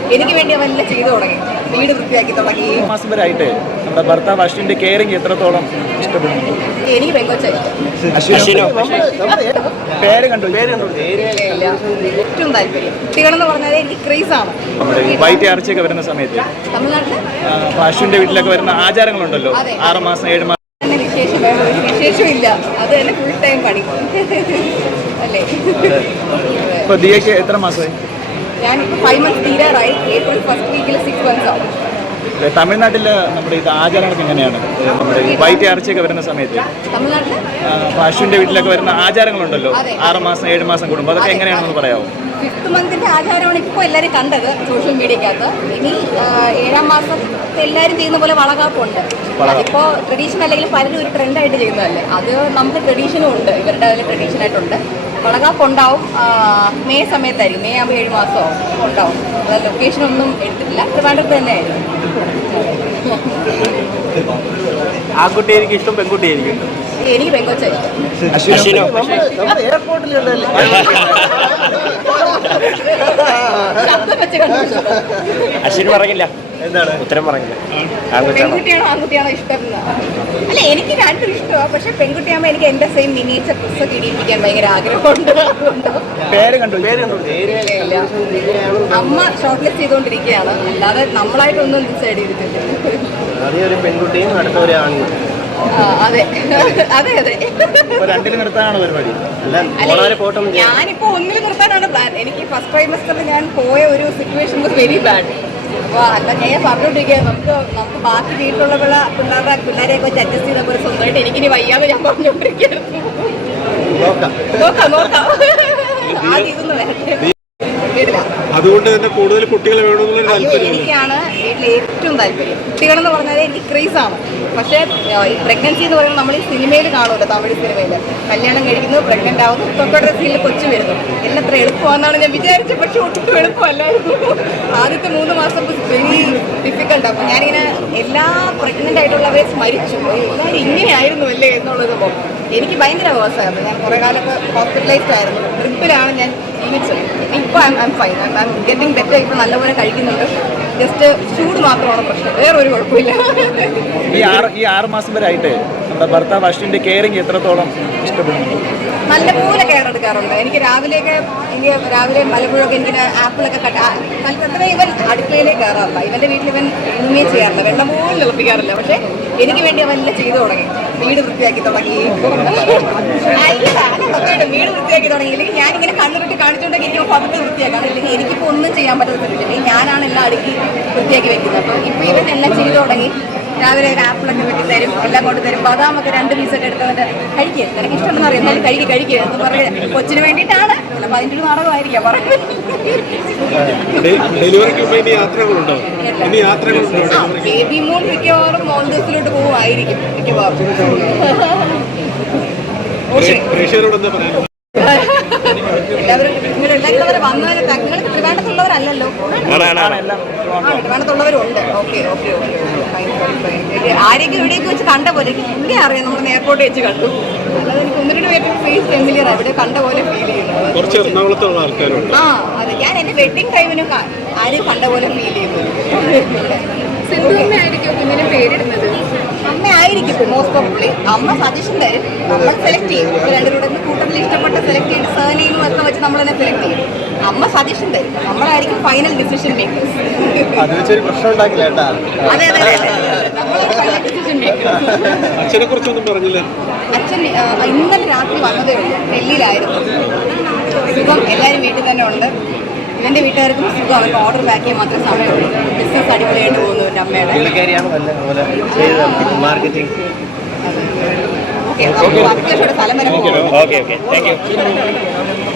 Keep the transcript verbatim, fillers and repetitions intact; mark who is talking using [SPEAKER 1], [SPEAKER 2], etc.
[SPEAKER 1] എനിക്ക് വേണ്ടി അവനെല്ലാം ചെയ്തു തുടങ്ങി, വീട് വൃത്തിയാക്കി തുടങ്ങി.
[SPEAKER 2] മാസം വരെ ആയിട്ട് നമ്മുടെ ഭർത്താവ് അശ്വിന്റെ കെയറിങ് എത്രത്തോളം ഇഷ്ടപ്പെടുന്നു?
[SPEAKER 1] എനിക്ക് പെങ്കൊച്ചായി
[SPEAKER 2] പേര് കണ്ടു പേര് കണ്ടു
[SPEAKER 1] ഏറ്റവും താല്പര്യം കുട്ടികളെന്ന് പറഞ്ഞാൽ എനിക്ക് ക്രേസാണ്.
[SPEAKER 2] വൈറ്റ് ആർച്ചയൊക്കെ വരുന്ന സമയത്ത്
[SPEAKER 1] തമിഴ്നാട്ടിൽ
[SPEAKER 2] അശ്വിന്റെ വീട്ടിലൊക്കെ വരുന്ന ആചാരങ്ങളുണ്ടല്ലോ, ആറ് മാസം ഏഴ് മാസം
[SPEAKER 1] വിശേഷം വേറെ ഒരു വിശേഷവും ഇല്ല, അത് തന്നെ ഫുൾ ടൈം പണി അല്ലേ.
[SPEAKER 2] ഇപ്പൊ ദിയക്ക് എത്ര മാസമായി?
[SPEAKER 1] ഞാനിപ്പോൾ ഫൈവ് മന്ത്സ് തീരാറായി. ഏപ്രിൽ ഫസ്റ്റ് വീക്കിൽ സിക്സ് മന്ത്സ് ആവും.
[SPEAKER 2] തമിഴ്നാട്ടില് നമ്മുടെ ഇത് ആചാരങ്ങളൊക്കെ എങ്ങനെയാണ്? നമ്മുടെ വൈറ്റ് ആർച്ചയൊക്കെ വരുന്ന സമയത്ത്
[SPEAKER 1] തമിഴ്നാട്ടിൽ
[SPEAKER 2] അശ്വിന്റെ വീട്ടിലൊക്കെ വരുന്ന ആചാരങ്ങളുണ്ടല്ലോ, ആറ് മാസം ഏഴ് മാസം കൂടുമ്പോൾ അതൊക്കെ എങ്ങനെയാണെന്ന് പറയാമോ?
[SPEAKER 1] ഫിഫ്ത്ത് മന്തിന്റെ ആചാരമാണ് ഇപ്പോൾ എല്ലാവരും കണ്ടത് സോഷ്യൽ മീഡിയക്കകത്ത്. ഇനി ഏഴാം മാസം എല്ലാവരും ചെയ്യുന്ന പോലെ വളകാപ്പുണ്ട്. അതിപ്പോൾ ട്രഡീഷൻ അല്ലെങ്കിൽ പലരും ഒരു ട്രെൻഡായിട്ട് ചെയ്യുന്നതല്ലേ, അത് നമുക്ക് ട്രഡീഷനും ഉണ്ട്, ഇവരുടെ അതിൽ ട്രഡീഷനായിട്ടുണ്ട്. വളകാപ്പ് ഉണ്ടാവും മെയ് സമയത്തായിരിക്കും, മെയ് ആകുമ്പോൾ ഏഴ് മാസമാവും ഉണ്ടാവും. അത് ലൊക്കേഷനൊന്നും എടുത്തിട്ടില്ല, ട്രിവാൻഡ്രത്ത് തന്നെയായിരുന്നു.
[SPEAKER 3] ആൺകുട്ടിയായിരിക്കും ഇഷ്ടം, പെൺകുട്ടിയായിരിക്കും?
[SPEAKER 1] എനിക്ക് പെങ്കൊച്ചായിരിക്കും.
[SPEAKER 3] അശ്വിന് പറഞ്ഞില്ല, എന്താണ് ഉത്തരം പറഞ്ഞില്ല?
[SPEAKER 1] പെൺകുട്ടിയാണോ ആൺകുട്ടിയാണോ ഇഷ്ടം? അല്ല, എനിക്ക് രണ്ടും ഇഷ്ടമാണ്. പക്ഷെ പെൺകുട്ടിയാകുമ്പോൾ എനിക്ക് എന്റെ സെയിം മിനിയേച്ചർ ഡ്രസ്സൊക്കെ ഇടിയിപ്പിക്കാൻ ഭയങ്കര ആഗ്രഹമുണ്ട്.
[SPEAKER 2] പേര് കണ്ടു പേര് കണ്ടു
[SPEAKER 1] അമ്മ ഷോർട്ട് ലിസ്റ്റ് ചെയ്തുകൊണ്ടിരിക്കുകയാണ്, അല്ലാതെ നമ്മളായിട്ടൊന്നും ഡിസൈഡ് ചെയ്തിട്ടില്ല.
[SPEAKER 3] പെൺകുട്ടിയും അടുത്ത ഒരു ആൺകുട്ടി.
[SPEAKER 1] അതെ അതെ അതെ
[SPEAKER 2] രണ്ടിൽ നിർത്താനാണ് പരിപാടി?
[SPEAKER 1] ഞാനിപ്പോ ഒന്നിൽ നിർത്താനാണ് പ്ലാൻ. എനിക്ക് ഫസ്റ്റ് ട്രൈമസ്റ്ററിൽ ഞാൻ പോയ ഒരു സിറ്റുവേഷൻ വാസ് വെരി ബാഡ്. അപ്പോൾ അല്ല, ഞാൻ പറഞ്ഞുകൊണ്ടിരിക്കുക, നമുക്ക് നമുക്ക് ബാക്കി വീട്ടിലുള്ള പിള്ള പിള്ളേരുടെ പിള്ളേരെയൊക്കെ വെച്ച് അഡ്ജസ്റ്റ് ചെയ്ത പോലെ സ്വന്തമായിട്ട് എനിക്കിനി വയ്യാതെ ഞാൻ പറഞ്ഞുകൊണ്ടിരിക്കുകയായിരുന്നു. നോക്കാം നോക്കാം ആദ്യം ഇതൊന്നും വരട്ടെ.
[SPEAKER 4] അതുകൊണ്ട് തന്നെ കൂടുതൽ കുട്ടികളെ വേണമെന്നുള്ള താല്പര്യം
[SPEAKER 1] എനിക്കാണ് വീട്ടിൽ ഏറ്റവും താല്പര്യം. കുട്ടികളെന്ന് പറഞ്ഞാൽ എനിക്ക് ക്രേസാണ്. പക്ഷേ ഈ പ്രഗ്നൻസി എന്ന് പറയുമ്പോൾ നമ്മൾ ഈ സിനിമയിൽ കാണുമല്ലോ, തമിഴ് സിനിമയിൽ കല്യാണം കഴിക്കുന്നു, പ്രഗ്നൻ്റ് ആവുന്നു, തൊട്ടടുത്ത സീനിൽ കൊച്ചു വരുന്നു. എല്ലാം അത്ര എളുപ്പമാണെന്നാണ് ഞാൻ വിചാരിച്ചത്, പക്ഷെ ഒട്ടും എളുപ്പമല്ലായിരുന്നു. ആദ്യത്തെ മൂന്ന് മാസം വെരി ഡിഫിക്കൽട്ട്. അപ്പോൾ ഞാനിങ്ങനെ എല്ലാ പ്രഗ്നൻ്റ് ആയിട്ടുള്ളവരെ സ്മരിച്ചു, എല്ലാവരും ഇങ്ങനെയായിരുന്നു അല്ലേ എന്നുള്ളത്. അപ്പോൾ എനിക്ക് ഭയങ്കര അവസ്ഥയായിരുന്നു. ഞാൻ കുറേ കാലമൊക്കെ ഹോസ്പിറ്റലൈസ്ഡ് ആയിരുന്നു, ട്രിപ്പിലാണ് ഞാൻ ജീവിച്ചത്. ഇപ്പോൾ I I'm fine, I am getting better. ഇപ്പോൾ നല്ലപോലെ കഴിക്കുന്നുണ്ട്. ജസ്റ്റ് ചൂട് മാത്രമാണ് പ്രശ്നം, വേറെ ഒരു കുഴപ്പമില്ല.
[SPEAKER 2] ഈ ആറ് ഈ ആറ് മാസം വരെ ആയിട്ട് നമ്മുടെ ഭർത്താവ് അശ്വിന്റെ കെയറിങ് എത്രത്തോളം ഇഷ്ടപ്പെടുന്നു?
[SPEAKER 1] നല്ലപോലെ കെയർ എടുക്കാറുണ്ട്. എനിക്ക് രാവിലെയൊക്കെ എനിക്ക് രാവിലെ പലപ്പോഴൊക്കെ എനിക്കിങ്ങനെ ആപ്പിളൊക്കെ കട്ട അത്ര ഇവൻ അടുക്കളയിലേക്ക് കയറാറില്ല. ഇവൻ്റെ വീട്ടിൽ ഇവൻ ഒന്നുമേ ചെയ്യാറില്ല, വെള്ളം പോലും തിളപ്പിക്കാറില്ല. പക്ഷേ എനിക്ക് വേണ്ടി അവനെല്ലാം ചെയ്തു തുടങ്ങി, വീട് വൃത്തിയാക്കി തുടങ്ങി. വീട് വൃത്തിയാക്കി തുടങ്ങി. ഇല്ലെങ്കിൽ ഞാനിങ്ങനെ കണ്ണുരുട്ടി കാണിച്ചുകൊണ്ടൊക്കെ എനിക്ക് പതുക്കെ വൃത്തിയാക്കാം. അല്ലെങ്കിൽ എനിക്കിപ്പോൾ ഒന്നും ചെയ്യാൻ പറ്റത്തില്ല, ഞാനാണ് എല്ലാം അടുക്കി വൃത്തിയാക്കി വെക്കുന്നത്. അപ്പോൾ ഇപ്പോൾ ഇവൻ എല്ലാം ചെയ്തു തുടങ്ങി. രാവിലെ ഒരു ആപ്പിളൊക്കെ വെട്ടി തരും, എല്ലാം കൊണ്ട് തരും. ബദാമൊക്കെ രണ്ട് പീസൊക്കെ എടുത്തവൻ്റെ കഴിക്കുക, എനിക്ക് ഇഷ്ടമുണ്ടെന്ന് അറിയാം, എന്നാലും കഴിക്കുക കഴിക്കുക എന്ന് പറയുക കൊച്ചിന് വേണ്ടിയിട്ടാണ്. ചിലപ്പോൾ അതിൻ്റെ ഒരു നാടകമായിരിക്കാം പറയുന്നത്. ബേബി മോൾ മിക്കവാറും മോൾഡീവ്സിലോട്ട് പോകുമായിരിക്കും മിക്കവാറും. എല്ലാവരും ഇങ്ങനെ എല്ലാവരും വന്നവരെ നിങ്ങൾ ട്രിവാൻഡ്രത്തുള്ളവരല്ലല്ലോ? ട്രിവാൻഡ്രത്തുള്ളവരുണ്ട്. ഓക്കെ ഓക്കെ ഓക്കെ ആരെയൊക്കെ ഇവിടെയൊക്കെ വെച്ച് കണ്ട പോലെ ഇവിടെ അറിയാം, നമ്മൾ എയർപോർട്ട് വെച്ച് കണ്ടു. അല്ലാതെ എനിക്ക് ഒന്ന് രണ്ട് പേർക്ക് ഫേസ് ഫെമിലിയർ ഇവിടെ കണ്ട പോലെ ഫീൽ ചെയ്യുന്നത്. ആ അതെ, ഞാൻ എൻ്റെ വെഡിങ് ടൈമിനും ആരെയും കണ്ട പോലെ ഫീൽ ചെയ്യുന്നു. സിന്ധുമ്മയായിരിക്കും കുഞ്ഞിനെ പേരിടുന്നത്? അമ്മയായിരിക്കും മോസ്റ്റ് പ്രോബബ്ലി. അമ്മ സജഷൻ തരും, നമ്മൾ സെലക്ട് ചെയ്യും. ഇപ്പോൾ രണ്ടുപേരുടെ കൂട്ടത്തിൽ ഇഷ്ടപ്പെട്ട സെലക്ട് ചെയ്ത് സേർനെയിമും ഒക്കെ വെച്ച് നമ്മൾ തന്നെ സെലക്ട് ചെയ്യും. അമ്മ സജഷൻ തരും, നമ്മളായിരിക്കും ഫൈനൽ ഡിസിഷൻ മേക്കേഴ്സ്. അതെ അതെ അതെ, നമ്മളാണ് ഫൈനൽ ഡിസിഷൻ മേക്കേഴ്സ്.
[SPEAKER 4] അച്ഛനെ കുറിച്ചൊന്നും പറഞ്ഞില്ല?
[SPEAKER 1] അച്ഛൻ ഇന്നലെ രാത്രി വന്നതേ ഉള്ളൂ, ഡൽഹിയിലായിരുന്നു. സുഖം, എല്ലാവരും വീട്ടിൽ തന്നെ ഉണ്ട്. ഇവൻ്റെ വീട്ടുകാർക്കും സുഖം, അവർക്ക് ഓർഡർ പാക്ക് ചെയ്യാൻ മാത്രമേ സമയമുള്ളൂ. ബിസിനസ് അടിപൊളിയായിട്ട് പോകുന്നു എൻ്റെ അമ്മയുടെ. ഓക്കെ, അത്യാവശ്യം സ്ഥലം വരെ പോകും.
[SPEAKER 3] Okay okay thank U.